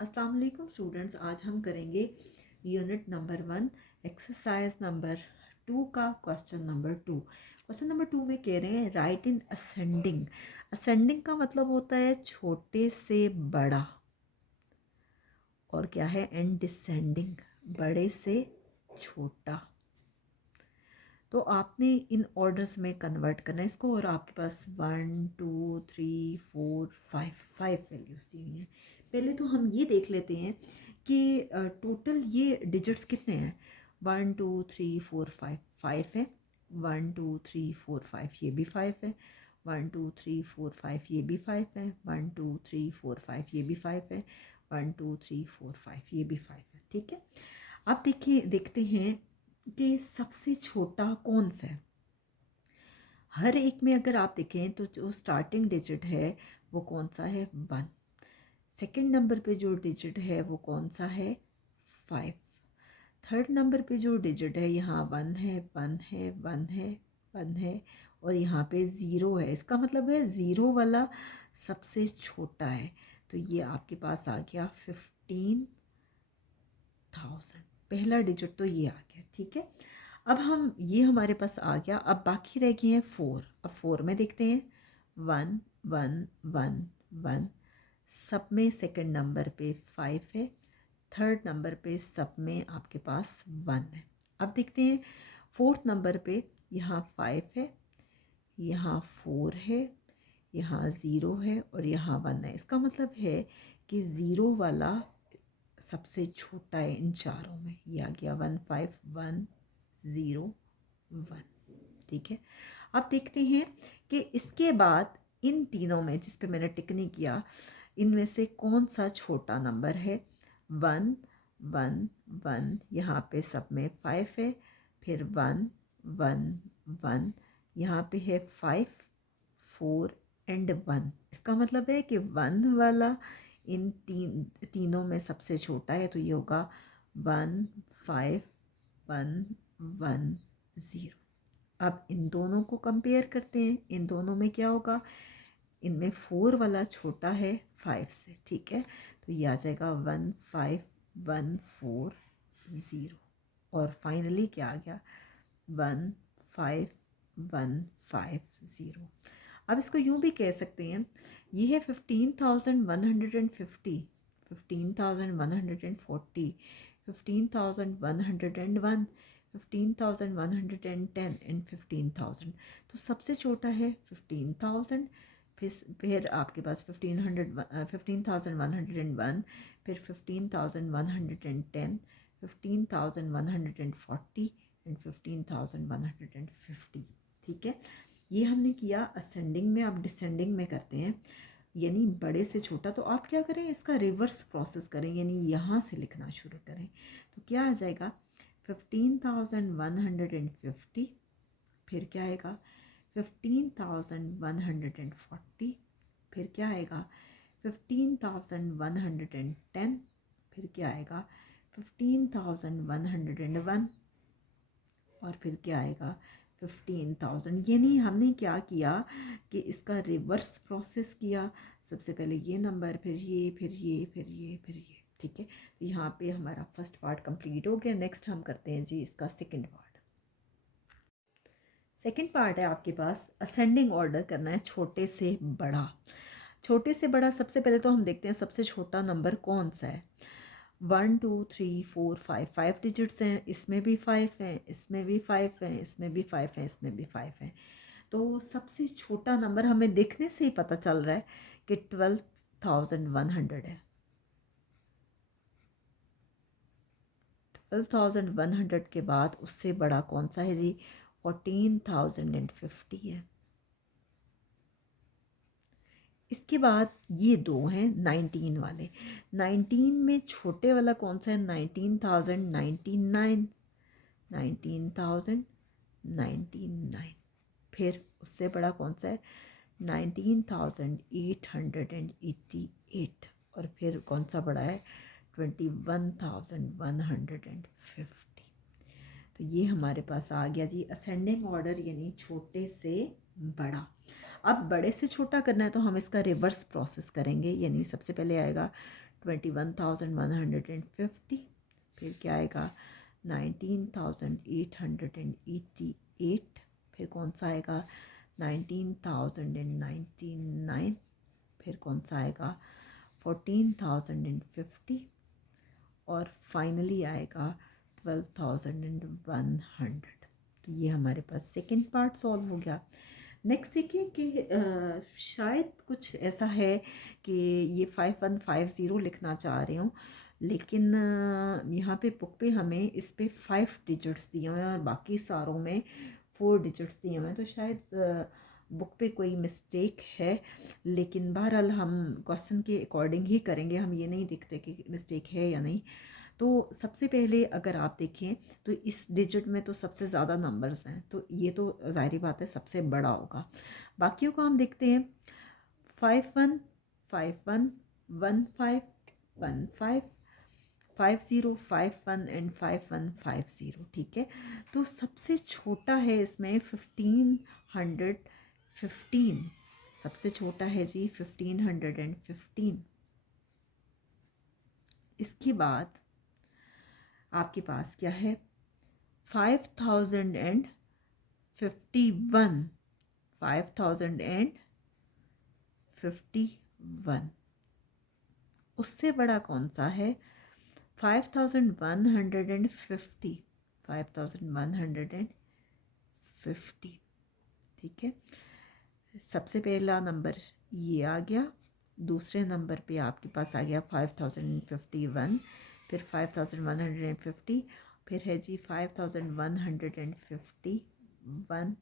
अस्सलाम वालेकुम स्टूडेंट्स, आज हम करेंगे यूनिट नंबर 1 एक्सरसाइज नंबर 2 का क्वेश्चन नंबर 2। क्वेश्चन नंबर 2 में कह रहे हैं राइट इन असेंडिंग। असेंडिंग का मतलब होता है छोटे से बड़ा, और क्या है एंड डिसेंडिंग बड़े से छोटा। तो आपने इन ऑर्डर्स में कन्वर्ट करना है इसको, और आपके पास 1 2 3 4 5 वैल्यूज दी हुई हैं। पहले तो हम ये देख लेते हैं कि टोटल ये डिजिट्स कितने हैं। 1 2 3 4 5 5 है। 1 2 3 4 5 ये भी 5 है। 1 2 3 4 5 ये भी 5 है। 1 2 3 4 5 ये भी 5 है। 1 2 3 4 5 ये भी 5 है। ठीक है, अब देखिए देखते हैं कि सबसे छोटा कौन सा है। हर एक में अगर आप देखें तो जो स्टार्टिंग डिजिट है वो कौन सा है 1। सेकंड नंबर पे जो डिजिट है वो कौन सा है 5। थर्ड नंबर पे जो डिजिट है यहाँ 1 है 1 है 1 है 1 है, और यहाँ पे 0 है। इसका मतलब है 0 वाला सबसे छोटा है। तो ये आपके पास आ गया 15,000। पहला डिजिट तो ये आ गया। ठीक है, अब हम ये हमारे पास आ गया। अब बाकी रह गए हैं 4। अब 4 में देखते हैं 1 1 1 1, सब में सेकंड नंबर पे 5 है। थर्ड नंबर पे सब में आपके पास 1 है। अब देखते हैं फोर्थ नंबर पे यहाँ 5 है, यहाँ 4 है, यहाँ 0 है और यहाँ 1 है। इसका मतलब है कि 0 वाला सबसे छोटा है इन चारों में। ये आ गया 1 5 1 0 1। ठीक है, अब देखते हैं कि इसके बाद इन तीनों में जिस पे मैंने टिक नहीं किया, इनमें से कौन सा छोटा नंबर है। 1 1 1, यहाँ पे सब में 5 है, फिर 1 1 1, यहाँ पे है 5 4 एंड 1। इसका मतलब है कि 1 वाला इन तीनों में सबसे छोटा है। तो ये होगा 1 5 1 1 0। अब इन दोनों को कंपेयर करते हैं। इन दोनों में क्या होगा, इनमें 4 वाला छोटा है 5 से। ठीक है, तो ये आ जाएगा 1 5 1 4 0, और फाइनली क्या आ गया 1 5 1 5 0। अब इसको यूँ भी कह सकते हैं, ये है 15,150, 15,140, 15,101, 15,110 एंड 15,000। तो सबसे छोटा है 15,000, फिर आपके पास 15,101, फिर 15,110, 15,140 एंड 15,150। ठीक है, ये हमने किया असेंडिंग में। अब डिसेंडिंग में करते हैं, यानी बड़े से छोटा। तो आप क्या करें, इसका रिवर्स प्रोसेस करें, यानी यहाँ से लिखना शुरू करें। तो क्या आ जाएगा 15,150, फिर क्या आएगा 15,140, फिर क्या आएगा 15,110, फिर क्या आएगा 15,101, और फिर क्या आएगा 15,000। यानी हमने क्या किया कि इसका रिवर्स प्रोसेस किया। सबसे पहले ये नंबर, फिर ये, फिर ये, फिर ये, फिर ये। ठीक है, तो यहाँ पे हमारा फर्स्ट पार्ट कंप्लीट हो गया। नेक्स्ट हम करते हैं जी इसका सेकंड पार्ट। सेकंड पार्ट है आपके पास असेंडिंग ऑर्डर करना है छोटे से बड़ा। छोटे से बड़ा सबसे पहले तो हम देखते हैं सबसे छोटा नंबर कौन सा है। 1 2 3 4 5, 5 डिजिट्स हैं, इसमें भी 5 हैं, इसमें भी 5 हैं, इसमें भी 5 हैं, इसमें भी 5 हैं। तो सबसे छोटा नंबर हमें देखने से ही पता चल रहा है कि 12,100 है। 12,100 के बाद उससे बड़ा कौन सा है जी 14,050 है। इसके बाद ये दो हैं 19 वाले। 19 में छोटे वाला कौन सा है 19,099, 19,099। फिर उससे बड़ा कौन सा है 19,888, और फिर कौन सा बड़ा है 21,150। तो ये हमारे पास आ गया जी असेंडिंग ऑर्डर, यानी छोटे से बड़ा। अब बड़े से छोटा करना है तो हम इसका रिवर्स प्रोसेस करेंगे, यानी सबसे पहले आएगा 21,150, फिर क्या आएगा 19,888, फिर कौन सा आएगा 19,099, फिर कौन सा आएगा 14,050 और फाइनली आएगा 12,100। तो ये हमारे पास सेकंड पार्ट सॉल्व हो गया। नेक्स्ट देखिए कि शायद कुछ ऐसा है कि ये 5150 लिखना चाह रही हूँ, लेकिन यहाँ पे बुक पे हमें इस पे 5 डिजिट्स दिए हुए हैं और बाकी सारों में 4 डिजिट्स दिए हुए हैं, तो शायद बुक पे कोई मिस्टेक है। लेकिन बहरहाल हम क्वेश्चन के अकॉर्डिंग ही करेंगे, हम ये नहीं देखते कि मिस्टेक है या नहीं। तो सबसे पहले अगर आप देखें तो इस डिजिट में तो सबसे ज़्यादा नंबर्स हैं, तो ये तो ज़ाहिर बात है सबसे बड़ा होगा। बाकियों को हम देखते हैं 5151 15 15 50 51 एंड 5150, ठीक है। तो सबसे छोटा है इसमें 1515, सबसे छोटा है जी 1515। इसके बाद आपके पास क्या है 5051, 5051। उससे बड़ा कौन सा है 5150, 5150, ठीक है। सबसे पहला नंबर ये आ गया, दूसरे नंबर पे आपके पास आ गया 5051, फिर 5150, फिर है जी 5151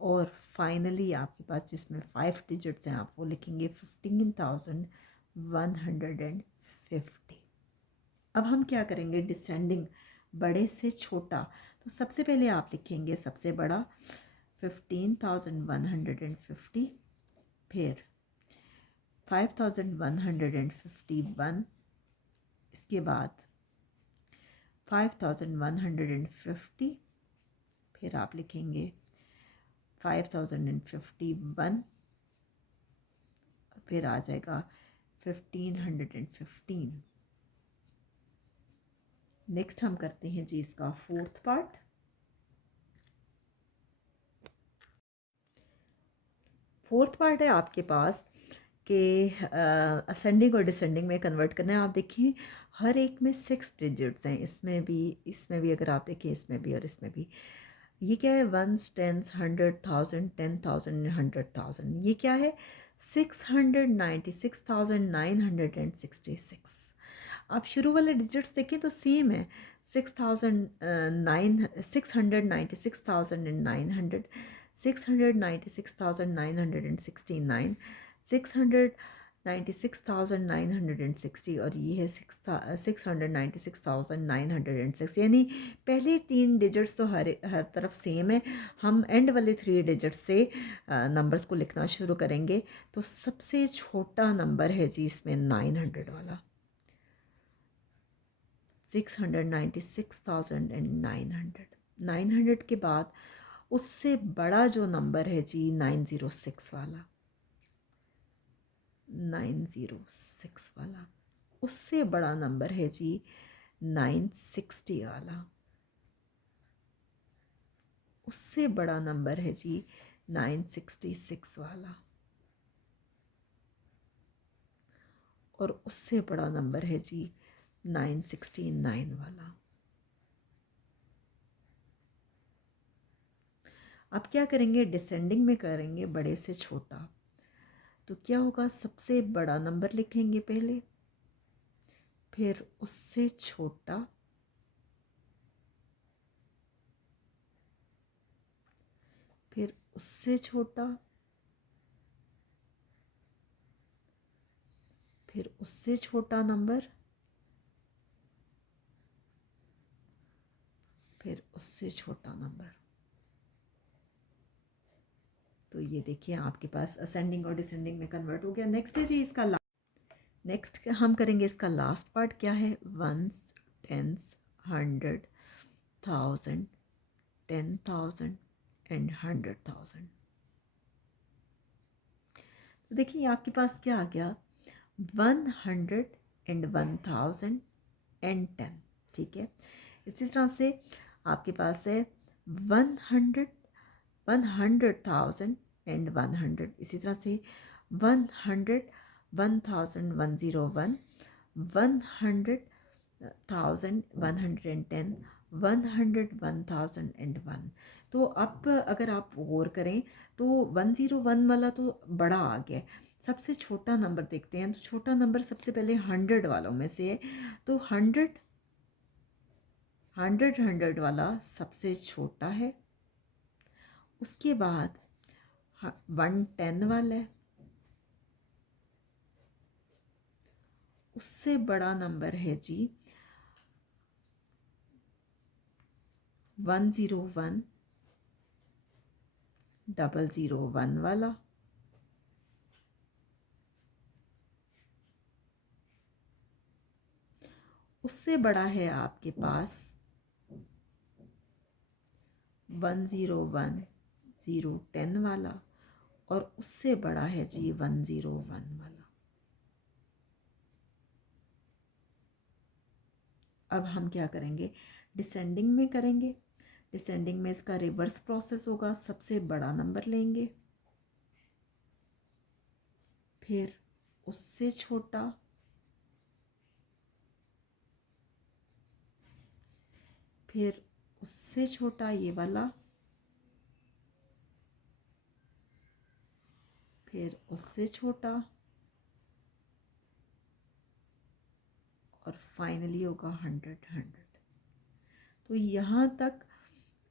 और फाइनली आपके पास जिसमें 5 डिजिट्स हैं आप वो लिखेंगे 15,150। अब हम क्या करेंगे डिसेंडिंग बड़े से छोटा, तो सबसे पहले आप लिखेंगे सबसे बड़ा 15,150, फिर 5151, इसके बाद 5150, फिर आप लिखेंगे 5051, फिर आ जाएगा 1515। नेक्स्ट हम करते हैं जी इसका फोर्थ पार्ट। फोर्थ पार्ट है आपके पास कि असेंडिंग और डिसेंडिंग में कन्वर्ट करना है। आप देखिए हर एक में 6 डिजिट्स हैं, इसमें भी अगर आप देखिए इसमें भी और इसमें भी। ये क्या है 1s 10s 100,000 10,000 100,000। ये क्या है 696,966। आप शुरू वाले डिजिट्स देखिए तो सेम है 696,900 696,969 696,960 और ये है 696,906, यानी पहले 3 डिजिट्स तो हर तरफ सेम है। हम एंड वाले 3 डिजिट्स से नंबर्स को लिखना शुरू करेंगे। तो सबसे छोटा नंबर है जी इसमें 900 वाला, 696,900। 900 के बाद उससे बड़ा जो नंबर है जी 906 वाला, 906 वाला। उससे बड़ा नंबर है जी 960 वाला। उससे बड़ा नंबर है जी 966 वाला। और उससे बड़ा नंबर है जी 969 वाला। अब क्या करेंगे डिसेंडिंग में करेंगे बड़े से छोटा। तो क्या होगा सबसे बड़ा नंबर लिखेंगे पहले, फिर उससे छोटा, फिर उससे छोटा, फिर उससे छोटा नंबर, फिर उससे छोटा नंबर। तो ये देखिए आपके पास असेंडिंग और डिसेंडिंग में कन्वर्ट हो गया। नेक्स्ट है जी इसका नेक्स्ट हम करेंगे इसका लास्ट पार्ट क्या है 1s 10s 100 1000 10,000 एंड 100,000। तो देखिए आपके पास क्या आ गया 100 एंड 1010, ठीक है। इसी तरह से आपके पास है 100, 100,000 एंड 100, इसी तरह से 100, 1,101, 100,000, 110, 101,001। तो अब अगर आप गौर करें तो 101 वाला तो बड़ा आ गया, सबसे छोटा नंबर देखते हैं। तो छोटा नंबर सबसे पहले 100 वालों में से है, तो 100 वाला सबसे छोटा है। उसके बाद 110 वाला है, उससे बड़ा नंबर है जी 101, 001 वाला। उससे बड़ा है आपके पास 101, 010 वाला, और उससे बड़ा है जी 101 वाला। अब हम क्या करेंगे, डिसेंडिंग में करेंगे। डिसेंडिंग में इसका रिवर्स प्रोसेस होगा, सबसे बड़ा नंबर लेंगे, फिर उससे छोटा, फिर उससे छोटा ये वाला, फिर उससे छोटा, और फाइनली होगा 100। तो यहाँ तक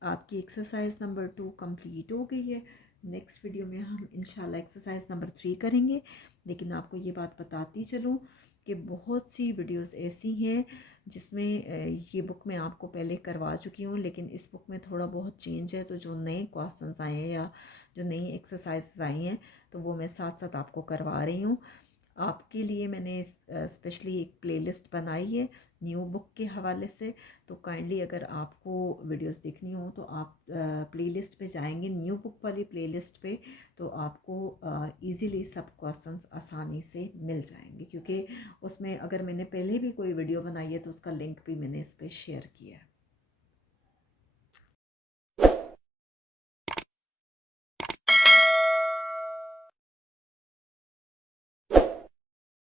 आपकी एक्सरसाइज नंबर 2 कंप्लीट हो गई है। नेक्स्ट वीडियो में हम इंशाल्लाह एक्सरसाइज नंबर 3 करेंगे। लेकिन आपको ये बात बताती चलूँ कि बहुत सी वीडियोस ऐसी हैं जिसमें ये बुक मैं आपको पहले करवा चुकी हूँ, लेकिन इस बुक में थोड़ा बहुत चेंज है। तो जो नए क्वेश्चंस आए हैं या जो नई एक्सरसाइज आई हैं तो वो मैं साथ साथ आपको करवा रही हूँ। आपके लिए मैंने स्पेशली एक प्लेलिस्ट बनाई है न्यू बुक के हवाले से। तो काइंडली अगर आपको वीडियोस देखनी हो तो आप प्लेलिस्ट पे जाएंगे, न्यू बुक वाली प्लेलिस्ट पे, तो आपको इजीली सब क्वेश्चंस आसानी से मिल जाएंगे। क्योंकि उसमें अगर मैंने पहले भी कोई वीडियो बनाई है तो उसका लिंक भी मैंने इस पर शेयर किया है।